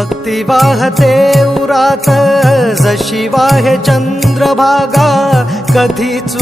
भक्ती वाहते उरात जशी वाहे चंद्रभागा कधी चुक